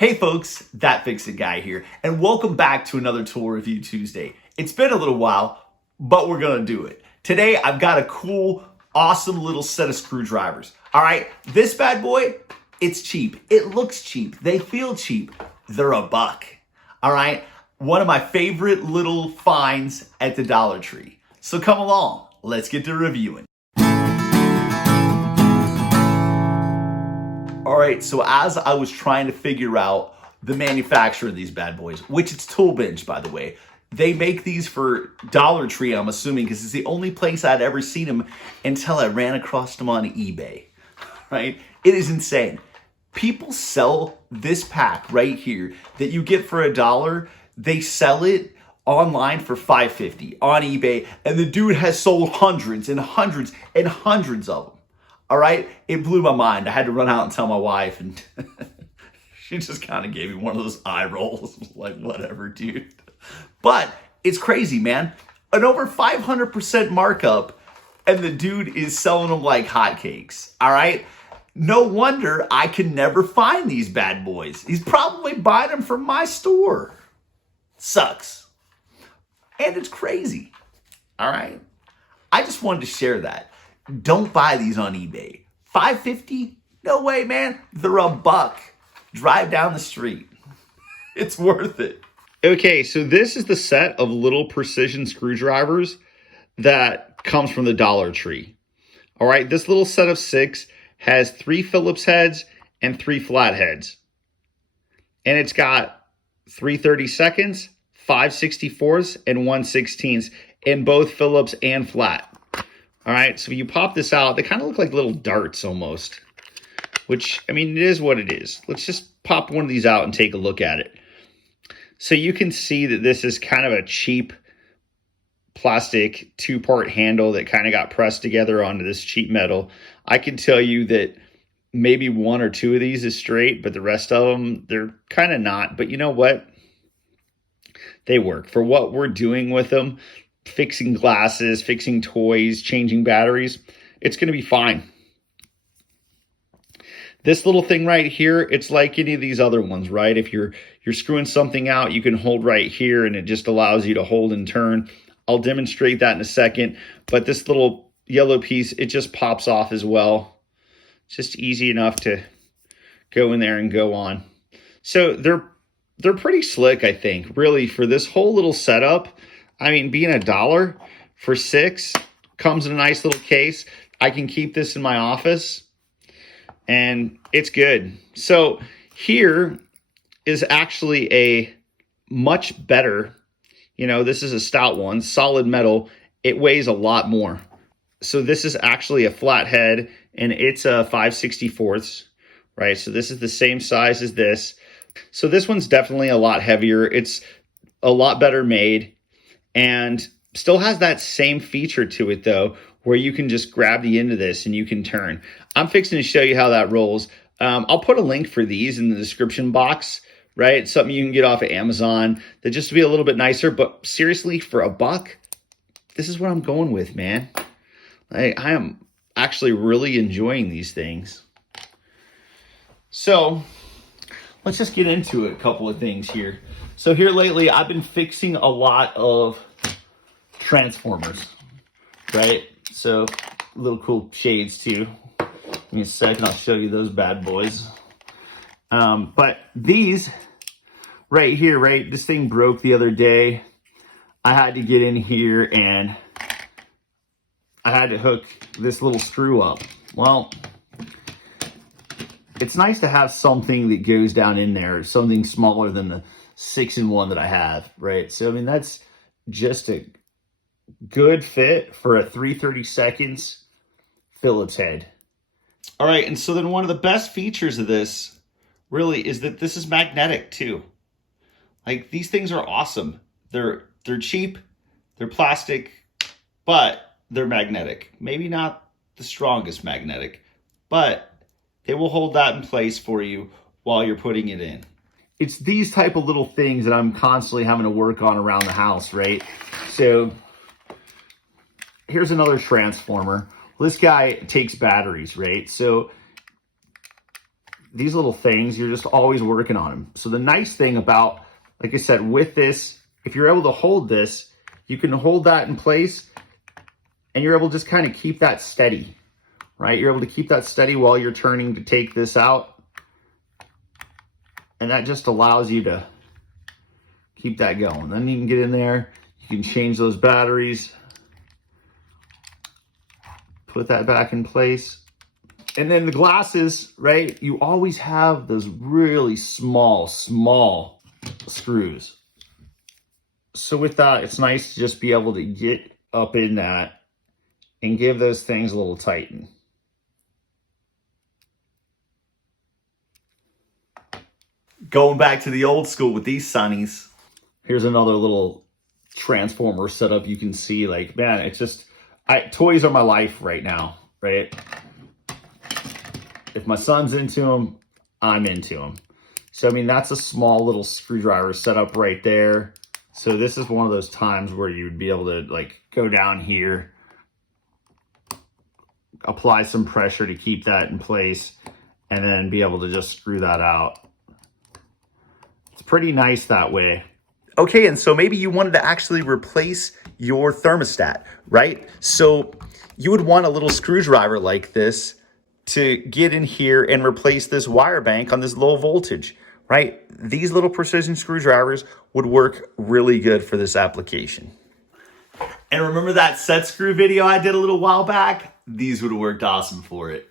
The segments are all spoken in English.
Hey folks, That Fix It Guy here, and welcome back to another Tool Review Tuesday. It's been a little while, but we're gonna do it. Today, I've got a cool, awesome little set of screwdrivers. All right, this bad boy, it's cheap. It looks cheap. They feel cheap. They're $1. All right, one of my favorite little finds at the Dollar Tree. So come along, let's get to reviewing. All right, so as I was trying to figure out the manufacturer of these bad boys, which it's Tool Bench, by the way, they make these for Dollar Tree, I'm assuming, because it's the only place I'd ever seen them until I ran across them on eBay, right? It is insane. People sell this pack right here that you get for $1. They sell it online for $5.50 on eBay, and the dude has sold hundreds and hundreds and hundreds of them. All right, it blew my mind. I had to run out and tell my wife, and she just kind of gave me one of those eye rolls, like, whatever, dude. But it's crazy, man. An over 500% markup, and the dude is selling them like hotcakes. All right, no wonder I can never find these bad boys. He's probably buying them from my store. Sucks, and it's crazy. All right, I just wanted to share that. Don't buy these on eBay. $5.50? No way, man. They're $1. Drive down the street. It's worth it. Okay, so this is the set of little precision screwdrivers that comes from the Dollar Tree. All right, this little set of 6 has 3 Phillips heads and 3 flat heads. And it's got 3 32nds, 5 64ths, and 1 16th in both Phillips and flat. All right, so you pop this out. They kind of look like little darts almost, which, I mean, it is what it is. Let's just pop one of these out and take a look at it. So you can see that this is kind of a cheap plastic 2-part handle that kind of got pressed together onto this cheap metal. I can tell you that maybe 1 or 2 of these is straight, but the rest of them, they're kind of not. But you know what? They work. For what we're doing with them, fixing glasses, fixing toys, changing batteries, it's going to be fine. This little thing right here, it's like any of these other ones, right? If you're screwing something out, you can hold right here and it just allows you to hold and turn. I'll demonstrate that in a second, but this little yellow piece, it just pops off as well. It's just easy enough to go in there and go on. So they're pretty slick, I think, really, for this whole little setup. I mean, being $1 for 6 comes in a nice little case. I can keep this in my office and it's good. So here is actually a much better, this is a stout one, solid metal. It weighs a lot more. So this is actually a flat head and it's a 5 64ths, right? So this is the same size as this. So this one's definitely a lot heavier. It's a lot better made. And still has that same feature to it, though, where you can just grab the end of this and you can turn. I'm fixing to show you how that rolls. I'll put a link for these in the description box, right? It's something you can get off of Amazon that just to be a little bit nicer. But seriously, for $1, this is what I'm going with, man. I am actually really enjoying these things. So let's just get into a couple of things here. So here lately, I've been fixing a lot of transformers, right? So little cool shades too. Give me a second, I'll show you those bad boys. But these right here, right? This thing broke the other day. I had to get in here and I had to hook this little screw up. Well, it's nice to have something that goes down in there, something smaller than the 6-in-1 that I have, right? So, I mean, that's just a good fit for a 3 32nds Phillips head. All right, and so then one of the best features of this really is that this is magnetic too. Like, these things are awesome. They're cheap, they're plastic, but they're magnetic. Maybe not the strongest magnetic, but they will hold that in place for you while you're putting it in. It's these type of little things that I'm constantly having to work on around the house, right? So here's another transformer. Well, this guy takes batteries, right? So these little things, you're just always working on them. So the nice thing about, like I said, with this, if you're able to hold this, you can hold that in place and you're able to just kind of keep that steady, right? You're able to keep that steady while you're turning to take this out. And that just allows you to keep that going. Then you can get in there, you can change those batteries, put that back in place. And then the glasses, right? You always have those really small screws. So with that, it's nice to just be able to get up in that and give those things a little tighten. Going back to the old school with these Sunnies. Here's another little transformer setup. You can see, like, man, it's just, toys are my life right now, right? If my son's into them, I'm into them. So, I mean, that's a small little screwdriver setup right there. So this is one of those times where you would be able to, like, go down here, apply some pressure to keep that in place, and then be able to just screw that out. It's pretty nice that way. Okay, and so maybe you wanted to actually replace your thermostat, right? So you would want a little screwdriver like this to get in here and replace this wire bank on this low voltage, right? These little precision screwdrivers would work really good for this application. And remember that set screw video I did a little while back? These would have worked awesome for it.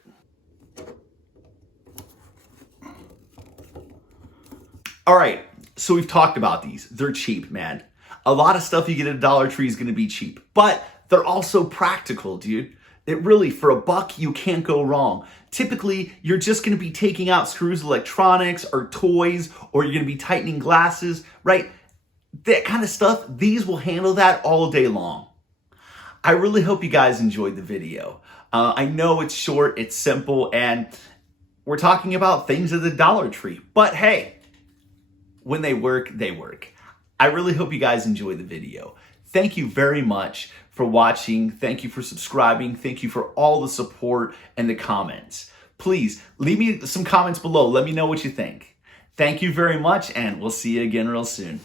All right, so we've talked about these. They're cheap, man. A lot of stuff you get at Dollar Tree is gonna be cheap, but they're also practical, dude. It really, for $1, you can't go wrong. Typically, you're just gonna be taking out screws, electronics, or toys, or you're gonna be tightening glasses, right? That kind of stuff, these will handle that all day long. I really hope you guys enjoyed the video. I know it's short, it's simple, and we're talking about things at the Dollar Tree, but hey, when they work, they work. I really hope you guys enjoy the video. Thank you very much for watching. Thank you for subscribing. Thank you for all the support and the comments. Please leave me some comments below. Let me know what you think. Thank you very much, and we'll see you again real soon.